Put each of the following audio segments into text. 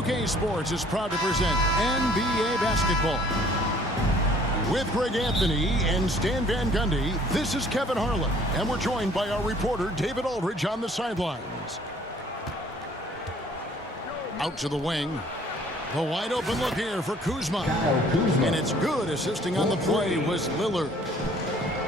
UK Sports is proud to present NBA basketball. With Greg Anthony and Stan Van Gundy, this is Kevin Harlan, and we're joined by our reporter David Aldridge on the sidelines. Out to the wing. The wide open look here for Kuzma. And it's good. Assisting on the play was Lillard.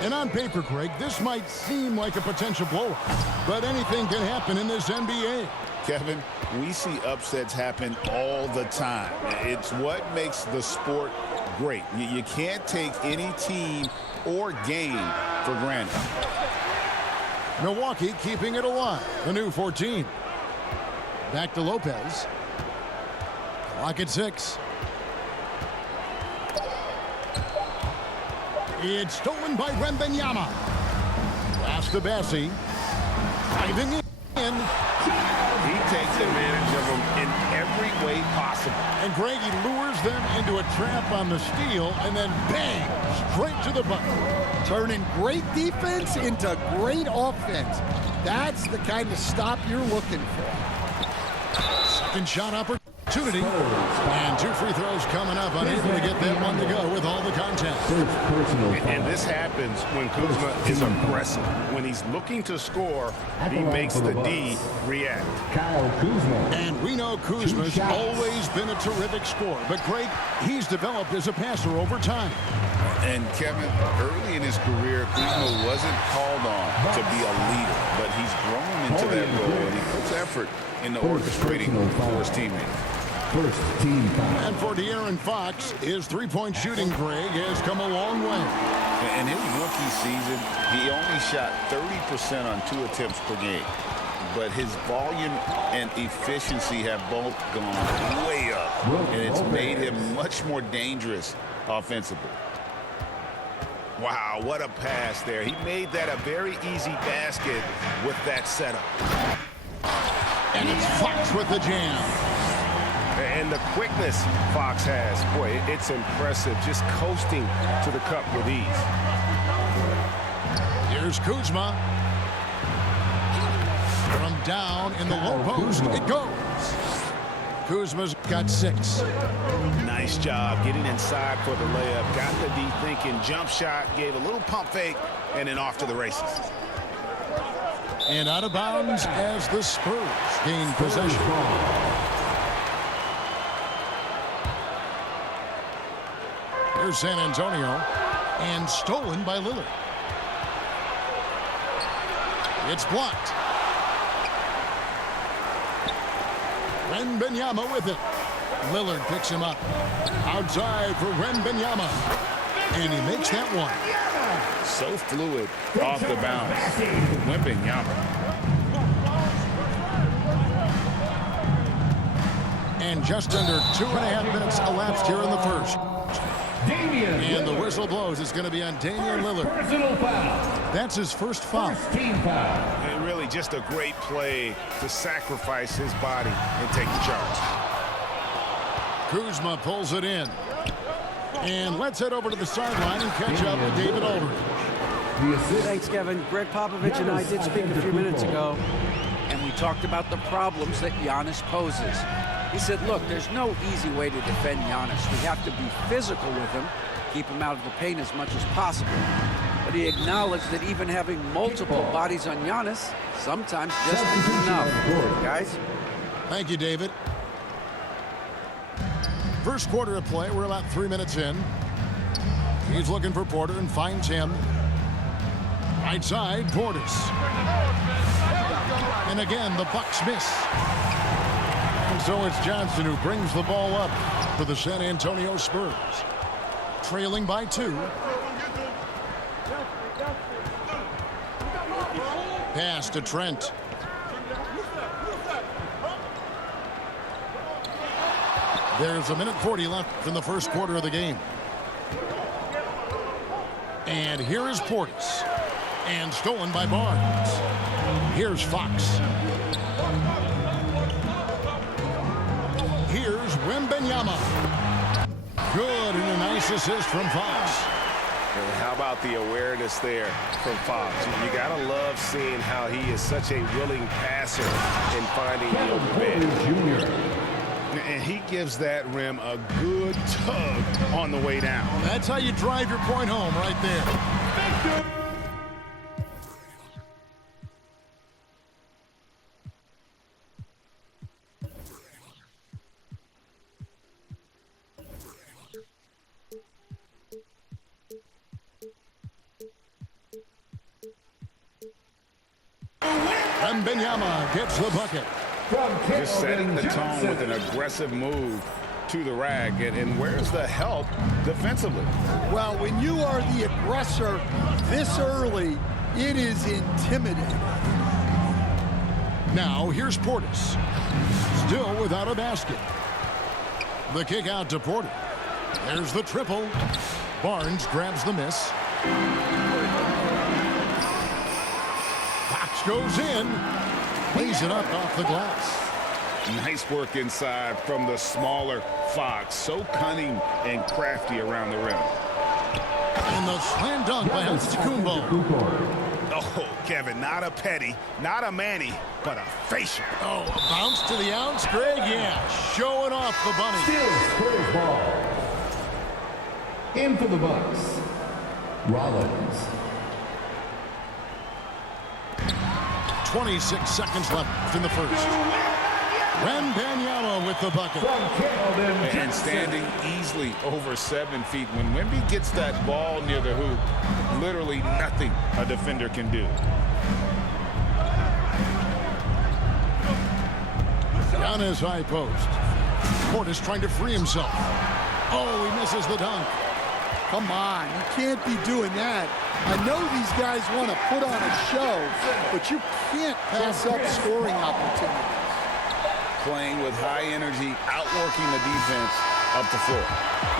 And on paper, Greg, this might seem like a potential blowout, but anything can happen in this NBA. Kevin, we see upsets happen all the time. It's what makes the sport great. You can't take any team or game for granted. Milwaukee keeping it alive. The new 14. Back to Lopez. Clock at 6. It's stolen by Wembanyama. Pass to Bassi. Driving in. He takes advantage of them in every way possible. And Greg, he lures them into a trap on the steal, and then bang, straight to the bucket. Turning great defense into great offense. That's the kind of stop you're looking for. Second shot opportunity. And 2 free throws coming up. Unable to get that one to go with all the contact. And this happens when Kuzma is aggressive. When he's looking to score, he makes the D react. And we know Kuzma's always been a terrific scorer. But Greg, he's developed as a passer over time. And Kevin, early in his career, Kuzma wasn't called on to be a leader, but he's grown into that role, and he puts effort into orchestrating for his teammates. First team foul. And for De'Aaron Fox, his three-point shooting, Greg, has come a long way. In his rookie season, he only shot 30% on 2 attempts per game. But his volume and efficiency have both gone way up, and it's made him much more dangerous offensively. Wow, what a pass there. He made that a very easy basket with that setup. And it's Fox with the jam. And the quickness Fox has, boy, it's impressive. Just coasting to the cup with ease. Here's Kuzma. From down in the low post, it goes. Kuzma's got 6. Nice job getting inside for the layup. Got the D thinking, jump shot, gave a little pump fake, and then off to the races. And out of bounds as the Spurs gain possession. Here's San Antonio, and stolen by Lillard. It's blocked. Wembanyama with it. Lillard picks him up. Outside for Wembanyama. And he makes that one. So fluid off the bounce. Wembanyama. And just under 2.5 minutes elapsed here in the first. And the whistle blows. It's going to be on Damian Lillard. That's his first foul. And really just a great play to sacrifice his body and take the charge. Kuzma pulls it in. And let's head over to the sideline and catch up with David Aldridge. Thanks, Kevin. Greg Popovich and I did speak a few minutes ago, and we talked about the problems that Giannis poses. He said, look, there's no easy way to defend Giannis. We have to be physical with him, keep him out of the paint as much as possible. But he acknowledged that even having multiple bodies on Giannis sometimes just isn't enough. Guys? Thank you, David. First quarter of play. We're about 3 minutes in. He's looking for Porter and finds him. Right side, Portis. And again, the Bucks miss. And so it's Johnson who brings the ball up for the San Antonio Spurs. Trailing by 2. Pass to Trent. There's 1:40 left in the first quarter of the game. And here is Portis. And stolen by Barnes. Here's Fox. Here's Wembanyama. Good, and a nice assist from Fox. And how about the awareness there from Fox? You gotta love seeing how he is such a willing passer in finding the open man. And he gives that rim a good tug on the way down. That's how you drive your point home right there. Wembanyama gets the bucket. Just setting the tone with an aggressive move to the rack. And where's the help defensively? Well, when you are the aggressor this early, it is intimidating. Now, here's Portis. Still without a basket. The kick out to Porter. There's the triple. Barnes grabs the miss. Fox goes in. Plays it up off the glass. Nice work inside from the smaller Fox. So cunning and crafty around the rim. And the slam dunk by Antetokounmpo. Oh, Kevin, not a petty, not a Manny, but a facial. Oh, a bounce to the ounce, Greg. Yeah, showing off the bunny. Still Spurs ball. In for the Bucks, Rollins. 26 seconds left in the first. Wembanyama with the bucket. And standing easily over 7 feet. When Wemby gets that ball near the hoop, literally nothing a defender can do. Giannis high post. Portis trying to free himself. Oh, he misses the dunk. Come on, you can't be doing that. I know these guys want to put on a show, but you can't pass up scoring opportunities. Playing with high energy, outworking the defense up the floor.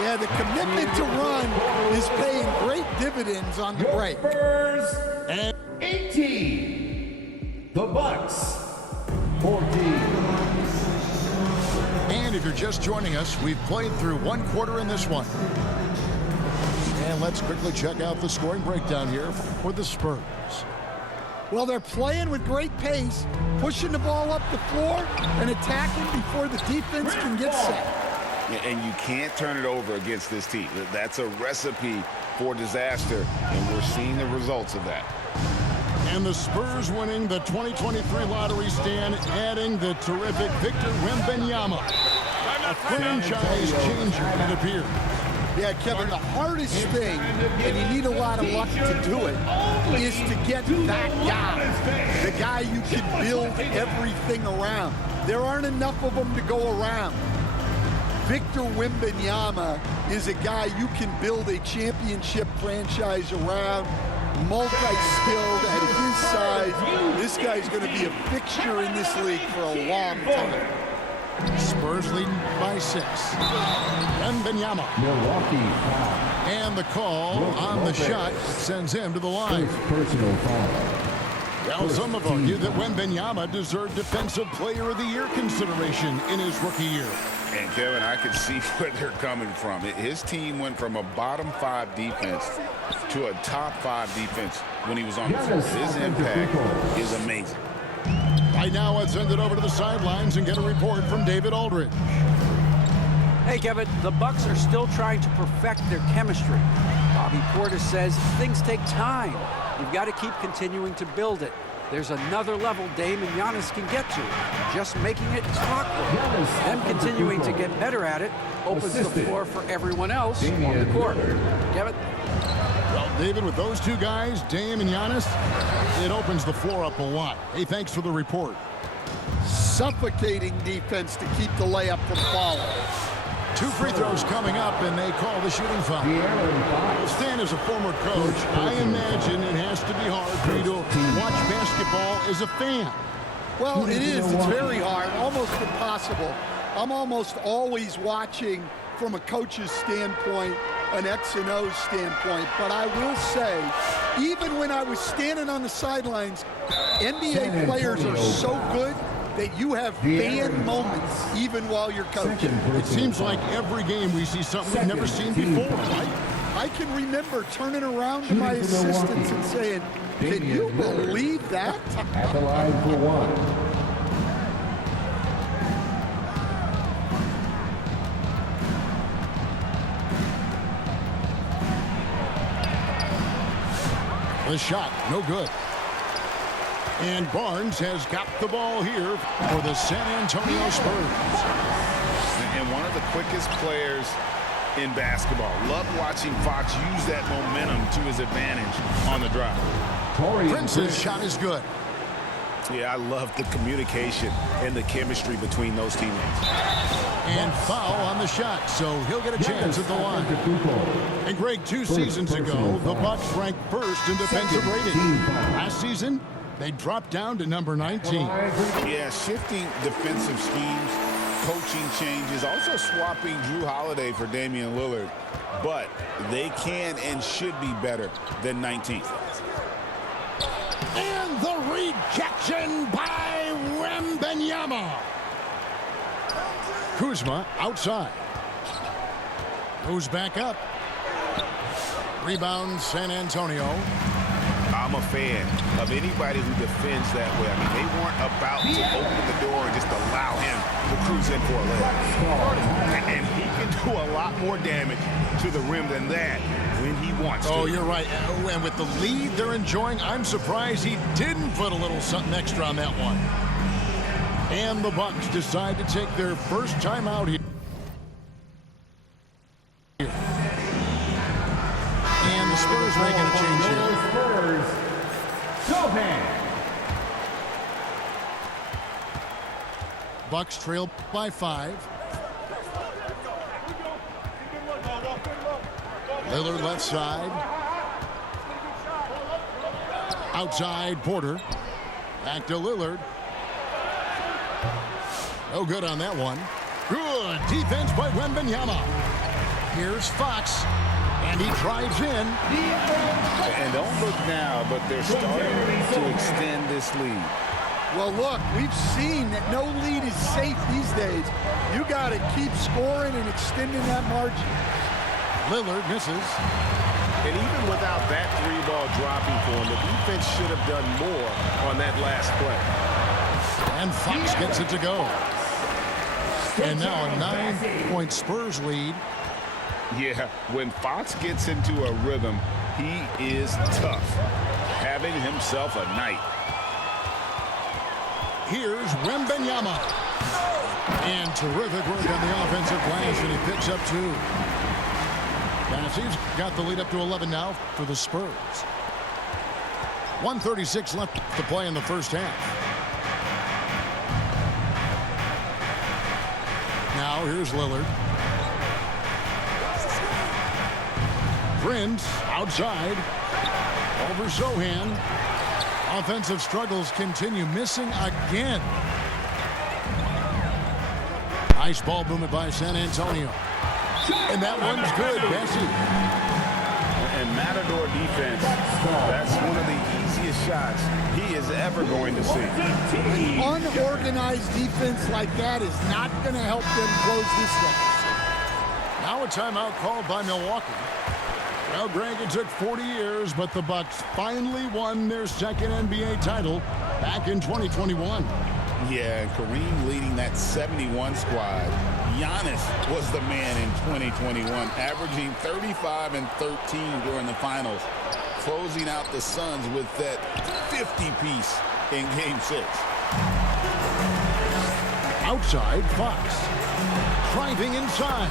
Yeah, the commitment to run is paying great dividends on the break. Spurs and 18. The Bucks 14. And if you're just joining us, we've played through one quarter in this one. And let's quickly check out the scoring breakdown here for the Spurs. Well, they're playing with great pace, pushing the ball up the floor and attacking before the defense can get set. And you can't turn it over against this team. That's a recipe for disaster, and we're seeing the results of that. And the Spurs winning the 2023 lottery stand, adding the terrific Victor Wembanyama. A franchise changer, it appears. Yeah, Kevin, the hardest thing, and you need a lot of luck to do it, is to get that guy. The guy you can build everything around. There aren't enough of them to go around. Victor Wembanyama is a guy you can build a championship franchise around. Multi-skilled at his size. This guy's going to be a fixture in this league for a long time. Spurs leading by 6. Wembanyama. Milwaukee foul. And the call on the shot sends him to the line. First personal foul. Well, some have argued that Wembanyama deserved Defensive Player of the Year consideration in his rookie year. And, Kevin, I can see where they're coming from. His team went from a bottom 5 defense to a top 5 defense when he was on the floor. His impact is amazing. Right now, let's send it over to the sidelines and get a report from David Aldridge. Hey, Kevin, the Bucks are still trying to perfect their chemistry. Bobby Portis says things take time. You've got to keep continuing to build it. There's another level Dame and Giannis can get to. Just making it clockwork. Them continuing to get better at it opens the floor for everyone else on the court. Kevin? Well, David, with those two guys, Dame and Giannis, it opens the floor up a lot. Hey, thanks for the report. Suffocating defense to keep the layup from falling. 2 free throws coming up, and they call the shooting foul. Well, Stan, as a former coach, I imagine it has to be hard for you to watch basketball as a fan. Well, it is. It's very hard, almost impossible. I'm almost always watching from a coach's standpoint, an X and O standpoint. But I will say, even when I was standing on the sidelines, NBA players are so good that you have fan moments even while you're coaching. It seems like every game we see something we've never seen before, right? I can remember turning around to my assistants and saying, can you believe that? At the line for 1. The shot, no good. And Barnes has got the ball here for the San Antonio Spurs. And one of the quickest players in basketball. Love watching Fox use that momentum to his advantage on the drive. Prince's shot is good. Yeah, I love the communication and the chemistry between those teammates. And foul on the shot, so he'll get a chance at the line. And Greg, 2 seasons ago, the Bucks ranked first in defensive rating. Last season, they dropped down to number 19. Yeah, shifting defensive schemes, coaching changes, also swapping Drew Holiday for Damian Lillard. But they can and should be better than 19th. And the rejection by Wembanyama. Kuzma outside. Goes back up. Rebound San Antonio. I'm a fan of anybody who defends that way. I mean, they weren't about to open the door and just allow him to cruise in for a layup. And he can do a lot more damage to the rim than that when he wants to. Oh, you're right. And with the lead they're enjoying, I'm surprised he didn't put a little something extra on that one. And the Bucks decide to take their first time out here. And the Spurs making a change here. Spurs, Sohan. Bucks trail by 5. Lillard left side. Outside Porter. Back to Lillard. No good on that one. Good defense by Wembanyama. Here's Fox. And he drives in. And don't look now, but they're starting to extend this lead. Well, look, we've seen that no lead is safe these days. You got to keep scoring and extending that margin. Lillard misses. And even without that 3-ball dropping for him, the defense should have done more on that last play. And Fox gets it to go. And now a 9-point Spurs lead. Yeah, when Fox gets into a rhythm, he is tough. Having himself a night. Here's Wembanyama. And terrific work on the offensive glass, and he picks up 2. Tennessee's got the lead up to 11 now for the Spurs. 1:36 left to play in the first half. Now here's Lillard. Prince outside. Over Sohan. Offensive struggles continue. Missing again. Nice ball movement by San Antonio. And that one's good, Bessie. And Matador defense, that's one of the easiest shots he is ever going to see. Unorganized defense like that is not going to help them close this deficit. Now a timeout called by Milwaukee. Well, Greg, it took 40 years, but the Bucks finally won their second NBA title back in 2021. Yeah, and Kareem leading that 71 squad. Giannis was the man in 2021, averaging 35 and 13 during the finals, closing out the Suns with that 50-piece in Game 6. Outside, Fox. Driving inside.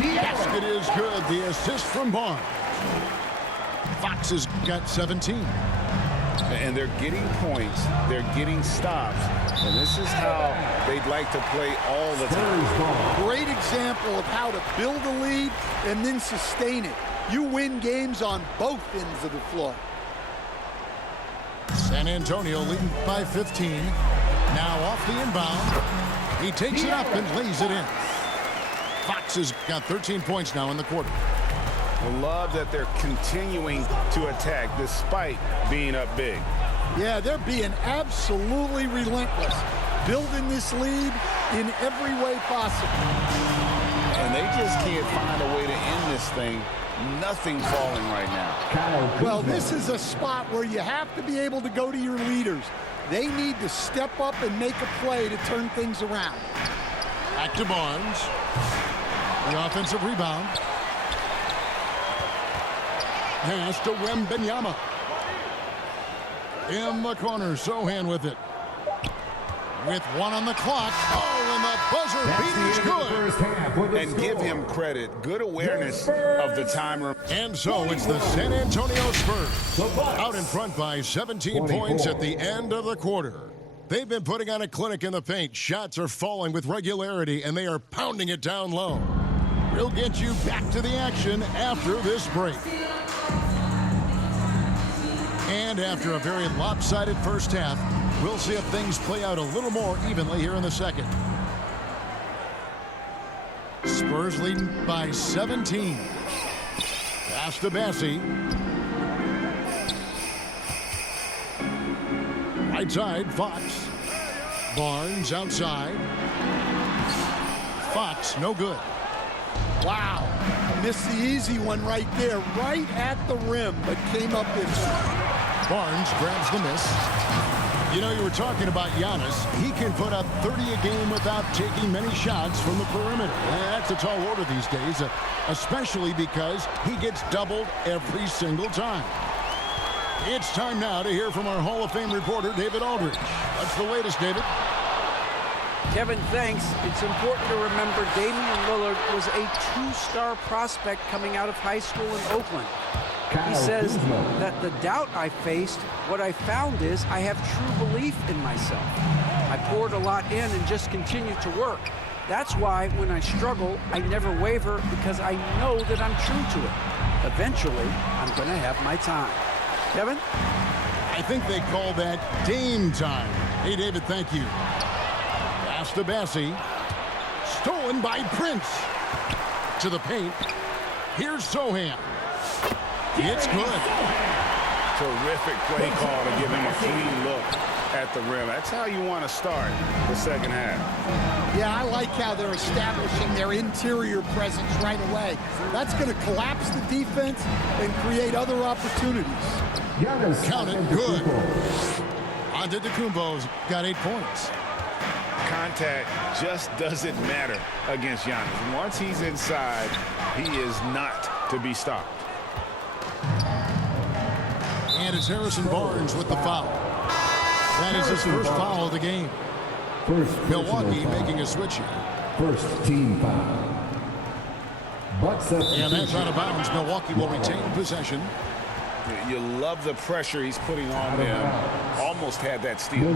Basket is good. The assist from Barnes. Fox has got 17. And they're getting points. They're getting stops. And this is how they'd like to play all the time. Great example of how to build a lead and then sustain it. You win games on both ends of the floor. San Antonio leading by 15. Now off the inbound. He takes it up and lays it in. Fox has got 13 points now in the quarter. I love that they're continuing to attack despite being up big. Yeah, they're being absolutely relentless, building this lead in every way possible. And they just can't find a way to end this thing. Nothing falling right now. Well, this is a spot where you have to be able to go to your leaders. They need to step up and make a play to turn things around. Back to Barnes. The offensive rebound. Pass to Wembanyama. In the corner, Sohan with it. With 1 on the clock. Oh, and the buzzer beater is good. And give him credit. Good awareness of the timer. And so it's the San Antonio Spurs out in front by 17 points at the end of the quarter. They've been putting on a clinic in the paint. Shots are falling with regularity, and they are pounding it down low. We'll get you back to the action after this break. And after a very lopsided first half, we'll see if things play out a little more evenly here in the second. Spurs leading by 17. Pass to Bassey. Right side, Fox. Barnes outside. Fox, no good. Wow. Missed the easy one right there, right at the rim, but came up in. Barnes grabs the miss. You know, you were talking about Giannis. He can put up 30 a game without taking many shots from the perimeter. That's a tall order these days, especially because he gets doubled every single time. It's time now to hear from our Hall of Fame reporter, David Aldridge. What's the latest, David? Kevin, thanks. It's important to remember Damian Lillard was a 2-star prospect coming out of high school in Oakland. He says that the doubt I faced, what I found is I have true belief in myself. I poured a lot in and just continued to work. That's why when I struggle, I never waver because I know that I'm true to it. Eventually, I'm going to have my time. Kevin? I think they call that Dame time. Hey, David, thank you. Pass to Bassey. Stolen by Prince. To the paint. Here's Sohan. It's good. Terrific play call to give him a clean look at the rim. That's how you want to start the second half. Yeah, I like how they're establishing their interior presence right away. That's going to collapse the defense and create other opportunities. Count it, good. Antetokounmpo's got 8 points. Contact just doesn't matter against Giannis. Once he's inside, he is not to be stopped. And it's Harrison Barnes with the foul. That is his first foul of the game. Milwaukee making a switch here. First team foul. And that's out of bounds. Milwaukee will retain possession. You love the pressure he's putting on them. Almost had that steal.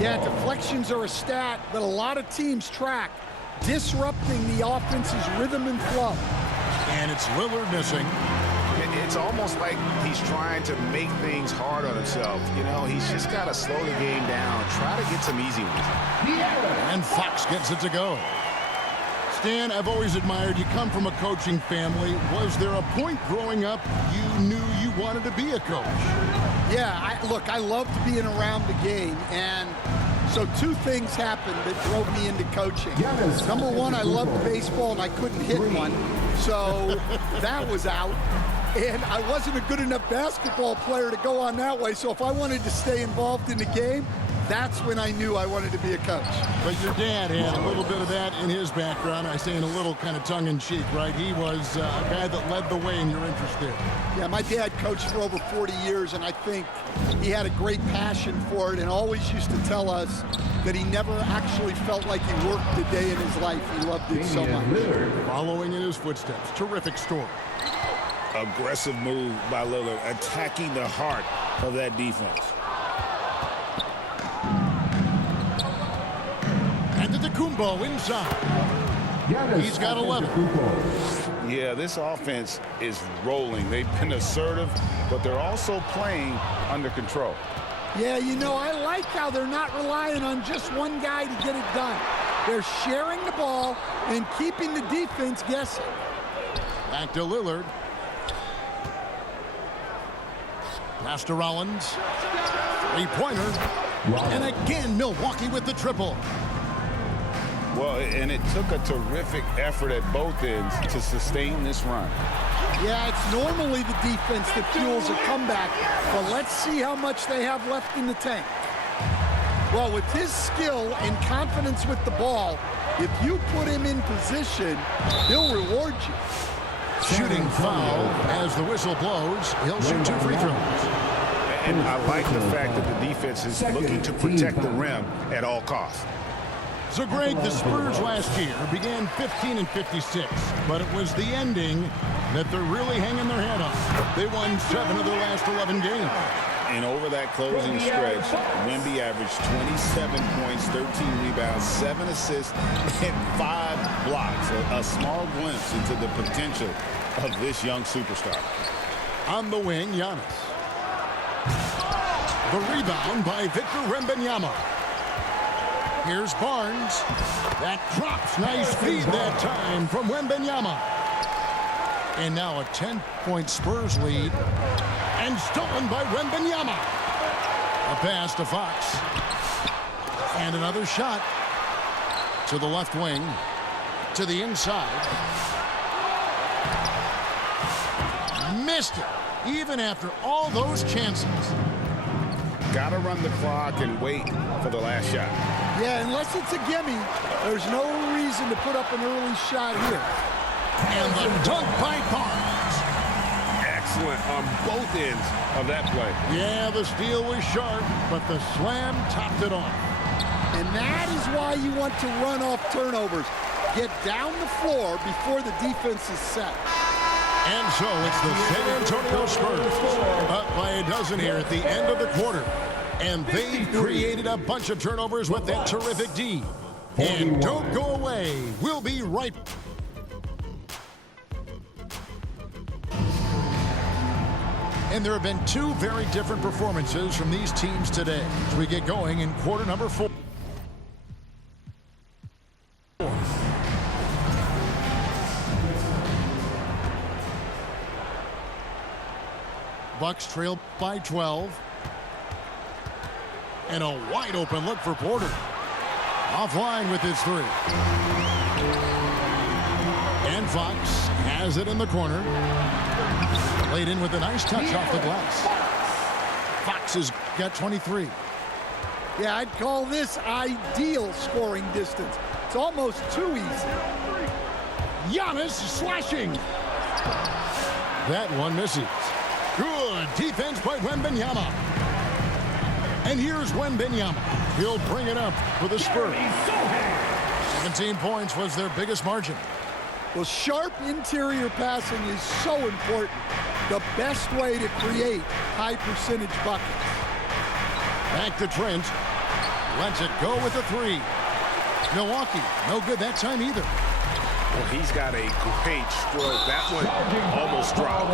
Yeah, deflections are a stat that a lot of teams track, disrupting the offense's rhythm and flow. And it's Lillard missing. It's almost like he's trying to make things hard on himself. You know, he's just got to slow the game down, try to get some easy ones. And Fox gets it to go. Stan, I've always admired you. Come from a coaching family. Was there a point growing up you knew you wanted to be a coach? Yeah, look, I loved being around the game, and so 2 things happened that drove me into coaching. Number 1, I loved baseball, and I couldn't hit one, so that was out. And I wasn't a good enough basketball player to go on that way, so if I wanted to stay involved in the game, that's when I knew I wanted to be a coach. But your dad had a little bit of that in his background. I say in a little kind of tongue-in-cheek, right? He was a guy that led the way in your interest there. Yeah, my dad coached for over 40 years, and I think he had a great passion for it and always used to tell us that he never actually felt like he worked a day in his life. He loved it so much. Following in his footsteps. Terrific story. Aggressive move by Lillard, attacking the heart of that defense. Antetokounmpo inside. He's got 11. Yeah, this offense is rolling. They've been assertive, but they're also playing under control. Yeah, you know, I like how they're not relying on just one guy to get it done. They're sharing the ball and keeping the defense guessing. Back to Lillard. Pass to Rollins. 3-pointer. And again, Milwaukee with the triple. Well, and it took a terrific effort at both ends to sustain this run. Yeah, it's normally the defense that fuels a comeback, but let's see how much they have left in the tank. Well, with his skill and confidence with the ball, if you put him in position, he'll reward you. Shooting foul as the whistle blows. He'll shoot 2 free throws. And I like the fact that the defense is looking to protect the rim at all costs. So, Greg, the Spurs last year began 15-56, but it was the ending that they're really hanging their head on. They won 7 of their last 11 games. And over that closing stretch, Wemby averaged 27 points, 13 rebounds, 7 assists, and 5 blocks. A small glimpse into the potential of this young superstar. On the wing, Giannis. The rebound by Victor Wembanyama. Here's Barnes. That drops. Nice feed that time from Wembanyama. And now a 10-point Spurs lead. And stolen by Wembanyama. A pass to Fox. And another shot to the left wing. To the inside. Missed it. Even after all those chances. Got to run the clock and wait for the last shot. Yeah, unless it's a gimme, there's no reason to put up an early shot here. And the dunk by Barnes. Excellent on both ends of that play. Yeah, the steal was sharp, but the slam topped it off. And that is why you want to run off turnovers. Get down the floor before the defense is set. And so it's the San Antonio Spurs up by a dozen here at the end of the quarter. And they've created a bunch of turnovers with that terrific D. And don't go away. We'll be right back. And there have been 2 very different performances from these teams today as we get going in quarter number 4. Bucks trail by 12. And a wide open look for Porter. Offline with his 3. And Fox has it in the corner. Laid in with a nice touch off the glass. Fox has got 23. Yeah, I'd call this ideal scoring distance. It's almost too easy. Giannis slashing. That one misses. Good defense by Wembanyama. And here's Wembanyama. He'll bring it up for the Spurs. 17 points was their biggest margin. Well, sharp interior passing is so important. The best way to create high percentage buckets. Back to Trent. Lets it go with the 3. Milwaukee, no good that time either. Well, he's got a great stroke. That one almost dropped.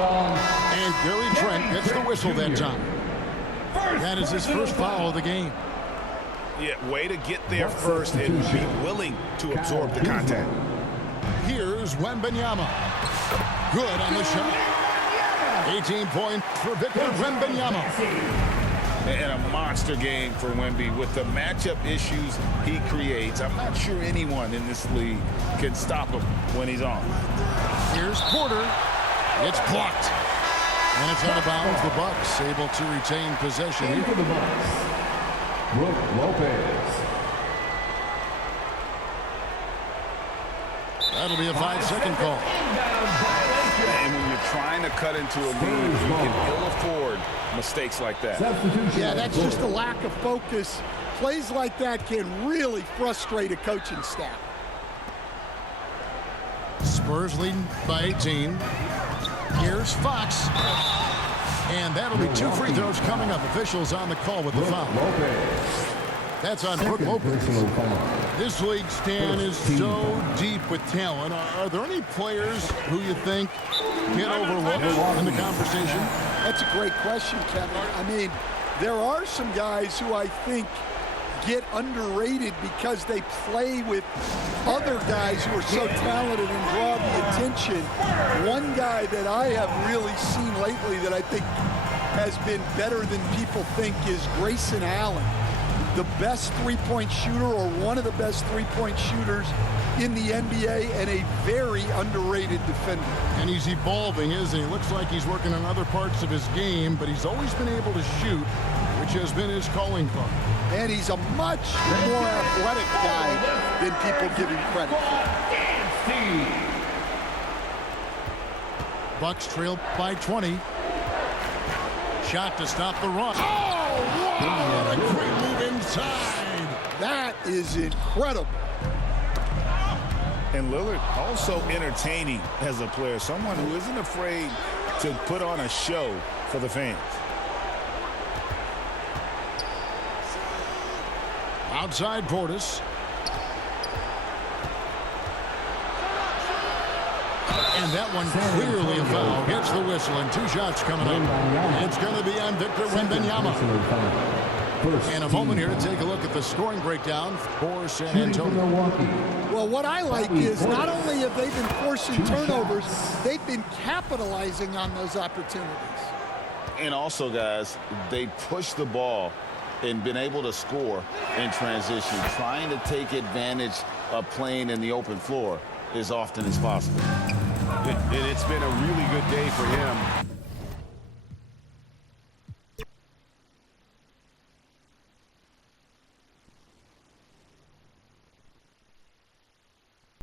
And Gary Trent gets the whistle that time. That is his first foul of the game. Yeah, way to get there first and be willing to absorb the contact. Here's Wembanyama. Good on the shot. 18 points for Victor Wembanyama. And a monster game for Wemby with the matchup issues he creates. I'm not sure anyone in this league can stop him when he's on. Here's Porter. It's blocked. And it's out of bounds. The Bucks able to retain possession here. For the Bucks, Brook Lopez. That'll be a 5-second call. And when you're trying to cut into a lead, you can ill afford mistakes like that. Yeah, that's just a lack of focus. Plays like that can really frustrate a coaching staff. Spurs leading by 18. Here's Fox. And that'll be 2 free throws coming up. Officials on the call with the foul. That's on Brook Lopez. This league, Stan, is so deep with talent. Are there any players who you think get overlooked in the conversation? That's a great question, Kevin. I mean, there are some guys who I think get underrated because they play with other guys who are so talented and draw the attention. One guy that I have really seen lately that I think has been better than people think is Grayson Allen. The best three-point shooter, or one of the best three-point shooters in the NBA, and a very underrated defender. And he's evolving, isn't he? Looks like he's working on other parts of his game, but he's always been able to shoot, which has been his calling card. And he's a much more athletic guy than people give him credit for. Bucks trail by 20. Shot to stop the run. Oh, what a great move inside. That is incredible. And Lillard also entertaining as a player, someone who isn't afraid to put on a show for the fans. Outside Portis. And that one clearly a foul. Gets the whistle and 2 shots coming up. It's going to be on Victor Wembanyama. And a moment here to take a look at the scoring breakdown for San Antonio. Well, what I like is not only have they been forcing turnovers, they've been capitalizing on those opportunities. And also, guys, they push the ball and been able to score in transition, trying to take advantage of playing in the open floor as often as possible. And it's been a really good day for him.